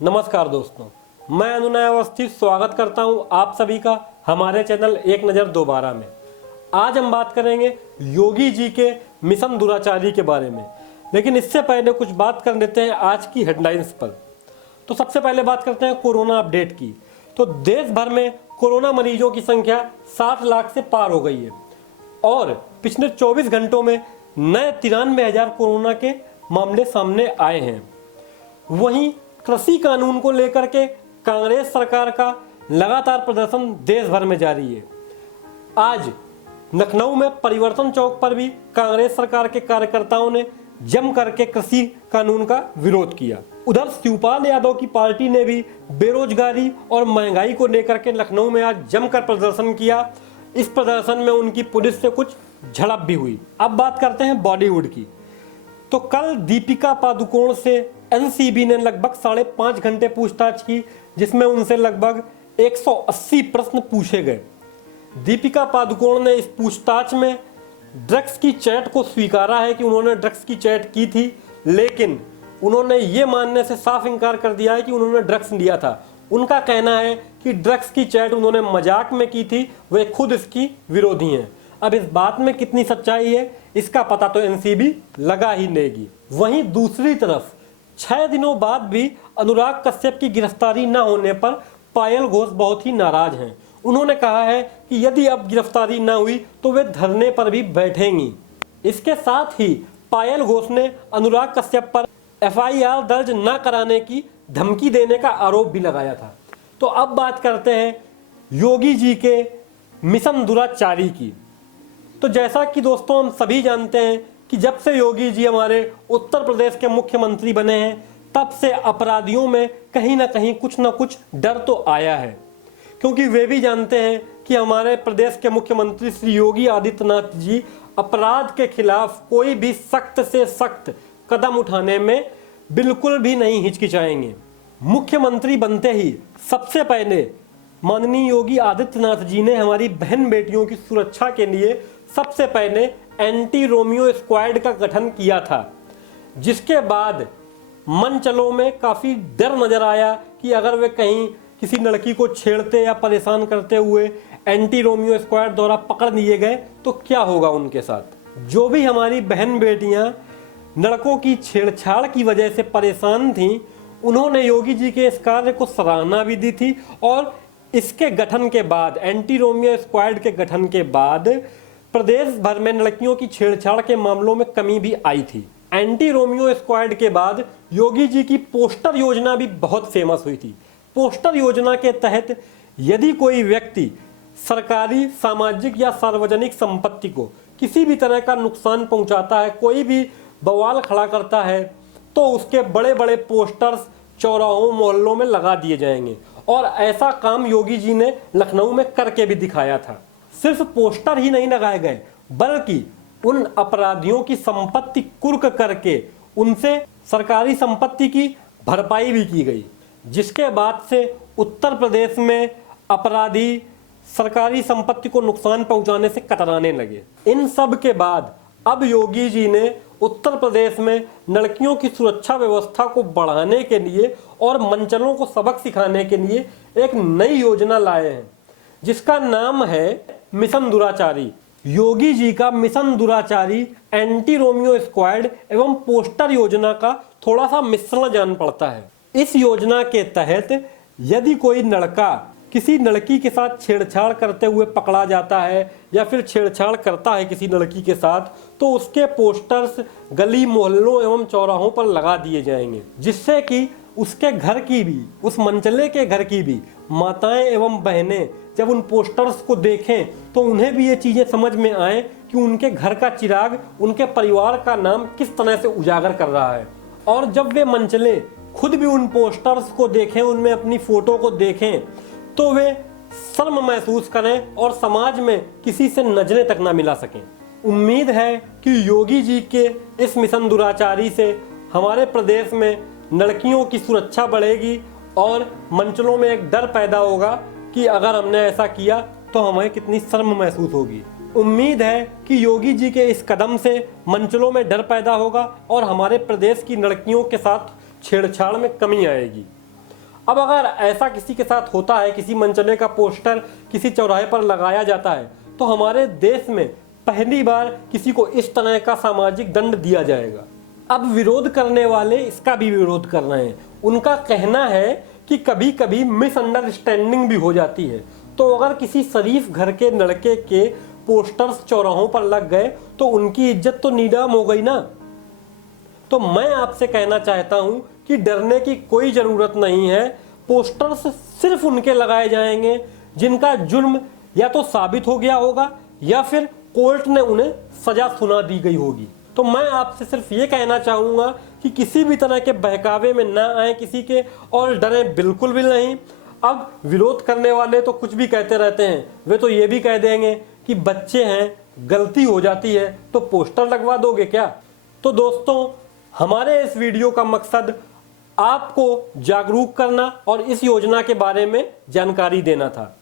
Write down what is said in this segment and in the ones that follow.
नमस्कार दोस्तों, मैं अनुनय अवस्थी स्वागत करता हूं आप सभी का हमारे चैनल एक नज़र दोबारा में। आज हम बात करेंगे योगी जी के मिशन दुराचारी के बारे में, लेकिन इससे पहले कुछ बात कर लेते हैं आज की हेडलाइंस पर। तो सबसे पहले बात करते हैं कोरोना अपडेट की। तो देश भर में कोरोना मरीजों की संख्या 60 लाख से पार हो गई है और पिछले 24 घंटों में नए 93,000 कोरोना के मामले सामने आए हैं। वहीं कृषि कानून को लेकर के कांग्रेस सरकार का लगातार प्रदर्शन देश भर में जारी है। आज लखनऊ में परिवर्तन चौक पर भी कांग्रेस सरकार के कार्यकर्ताओं ने जम करके कृषि कानून का विरोध किया। उधर शिवपाल यादव की पार्टी ने भी बेरोजगारी और महंगाई को लेकर के लखनऊ में आज जमकर प्रदर्शन किया। इस प्रदर्शन में उनकी पुलिस से कुछ झड़प भी हुई। अब बात करते हैं बॉलीवुड की। तो कल दीपिका पादुकोण से एनसीबी ने लगभग 5.5 घंटे पूछताछ की, जिसमें उनसे लगभग 180 प्रश्न पूछे गए। दीपिका पादुकोण ने इस पूछताछ में ड्रग्स की चैट को स्वीकारा है कि उन्होंने ड्रग्स की चैट की थी, लेकिन उन्होंने ये मानने से साफ इनकार कर दिया है कि उन्होंने ड्रग्स लिया था। उनका कहना है कि ड्रग्स की चैट उन्होंने मजाक में की थी, वे खुद इसकी विरोधी हैं। अब इस बात में कितनी सच्चाई है इसका पता तो एनसीबी लगा ही लेगी। वहीं दूसरी तरफ 6 दिनों बाद भी अनुराग कश्यप की गिरफ्तारी न होने पर पायल घोष बहुत ही नाराज हैं। उन्होंने कहा है कि यदि अब गिरफ्तारी न हुई तो वे धरने पर भी बैठेंगी। इसके साथ ही पायल घोष ने अनुराग कश्यप पर एफआईआर दर्ज न कराने की धमकी देने का आरोप भी लगाया था। तो अब बात करते हैं योगी जी के मिशन दुराचारी की। तो जैसा कि दोस्तों हम सभी जानते हैं कि जब से योगी जी हमारे उत्तर प्रदेश के मुख्यमंत्री बने हैं, तब से अपराधियों में कहीं ना कहीं कुछ ना कुछ डर तो आया है, क्योंकि वे भी जानते हैं कि हमारे प्रदेश के मुख्यमंत्री श्री योगी आदित्यनाथ जी अपराध के खिलाफ कोई भी सख्त से सख्त कदम उठाने में बिल्कुल भी नहीं हिचकिचाएंगे। मुख्यमंत्री बनते ही सबसे पहले माननीय योगी आदित्यनाथ जी ने हमारी बहन बेटियों की सुरक्षा के लिए सबसे पहले एंटी रोमियो स्क्वाड का गठन किया था, जिसके बाद मनचलों में काफ़ी डर नजर आया कि अगर वे कहीं किसी लड़की को छेड़ते या परेशान करते हुए एंटी रोमियो स्क्वाड द्वारा पकड़ लिए गए तो क्या होगा उनके साथ। जो भी हमारी बहन बेटियां लड़कों की छेड़छाड़ की वजह से परेशान थीं, उन्होंने योगी जी के इस कार्य को सराहना भी दी थी और इसके गठन के बाद, एंटी रोमियो स्क्वाड के गठन के बाद प्रदेश भर में लड़कियों की छेड़छाड़ के मामलों में कमी भी आई थी। एंटी रोमियो स्क्वाड के बाद योगी जी की पोस्टर योजना भी बहुत फेमस हुई थी। पोस्टर योजना के तहत यदि कोई व्यक्ति सरकारी, सामाजिक या सार्वजनिक संपत्ति को किसी भी तरह का नुकसान पहुंचाता है, कोई भी बवाल खड़ा करता है, तो उसके बड़े बड़े पोस्टर्स चौराहों मोहल्लों में लगा दिए जाएंगे। और ऐसा काम योगी जी ने लखनऊ में करके भी दिखाया था। सिर्फ पोस्टर ही नहीं लगाए गए, बल्कि उन अपराधियों की संपत्ति कुर्क करके उनसे सरकारी संपत्ति की भरपाई भी की गई, जिसके बाद से उत्तर प्रदेश में अपराधी सरकारी संपत्ति को नुकसान पहुंचाने से कतराने लगे। इन सब के बाद अब योगी जी ने उत्तर प्रदेश में लड़कियों की सुरक्षा व्यवस्था को बढ़ाने के लिए और मंचलों को सबक सिखाने के लिए एक नई योजना लाए हैं, जिसका नाम है मिशन दुराचारी। योगी जी का मिशन दुराचारी एंटी रोमियो स्क्वाड एवं पोस्टर योजना का थोड़ा सा मिश्रण जान पड़ता है। इस योजना के तहत यदि कोई लड़का किसी लड़की के साथ छेड़छाड़ करते हुए पकड़ा जाता है या फिर छेड़छाड़ करता है किसी लड़की के साथ, तो उसके पोस्टर्स गली मोहल्लों एवं चौराहों पर लगा दिए जाएंगे, जिससे कि उसके घर की भी, उस मंचले के घर की भी माताएं एवं बहनें जब उन पोस्टर्स को देखें तो उन्हें भी ये चीज़ें समझ में आए कि उनके घर का चिराग उनके परिवार का नाम किस तरह से उजागर कर रहा है। और जब वे मंचले खुद भी उन पोस्टर्स को देखें, उनमें अपनी फोटो को देखें, तो वे शर्म महसूस करें और समाज में किसी से नजरें तक ना मिला सकें। उम्मीद है कि योगी जी के इस मिशन दुराचारी से हमारे प्रदेश में लड़कियों की सुरक्षा बढ़ेगी और मंचलों में एक डर पैदा होगा कि अगर हमने ऐसा किया तो हमें कितनी शर्म महसूस होगी। उम्मीद है कि योगी जी के इस कदम से मंचलों में डर पैदा होगा और हमारे प्रदेश की लड़कियों के साथ छेड़छाड़ में कमी आएगी। अब अगर ऐसा किसी के साथ होता है, किसी मनचले का पोस्टर किसी चौराहे पर लगाया जाता है, तो हमारे देश में पहली बार किसी को इस तरह का सामाजिक दंड दिया जाएगा। अब विरोध करने वाले इसका भी विरोध कर रहे हैं। उनका कहना है कि कभी कभी मिसअंडरस्टैंडिंग भी हो जाती है, तो अगर किसी शरीफ घर के लड़के के पोस्टर्स चौराहों पर लग गए तो उनकी इज्जत तो नीलाम हो गई ना। तो मैं आपसे कहना चाहता हूं कि डरने की कोई जरूरत नहीं है। पोस्टर्स सिर्फ उनके लगाए जाएंगे जिनका जुर्म या तो साबित हो गया होगा या फिर कोर्ट ने उन्हें सजा सुना दी गई होगी। तो मैं आपसे सिर्फ ये कहना चाहूंगा कि किसी भी तरह के बहकावे में ना आए किसी के, और डरें बिल्कुल भी नहीं। अब विरोध करने वाले तो कुछ भी कहते रहते हैं, वे तो ये भी कह देंगे कि बच्चे हैं, गलती हो जाती है तो पोस्टर लगवा दोगे क्या। तो दोस्तों, हमारे इस वीडियो का मकसद आपको जागरूक करना और इस योजना के बारे में जानकारी देना था।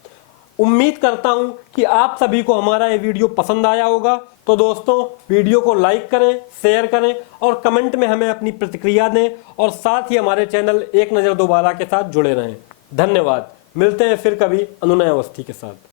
उम्मीद करता हूं कि आप सभी को हमारा ये वीडियो पसंद आया होगा। तो दोस्तों, वीडियो को लाइक करें, शेयर करें और कमेंट में हमें अपनी प्रतिक्रिया दें, और साथ ही हमारे चैनल एक नज़र दोबारा के साथ जुड़े रहें। धन्यवाद। मिलते हैं फिर कभी अनुनय अवस्थी के साथ।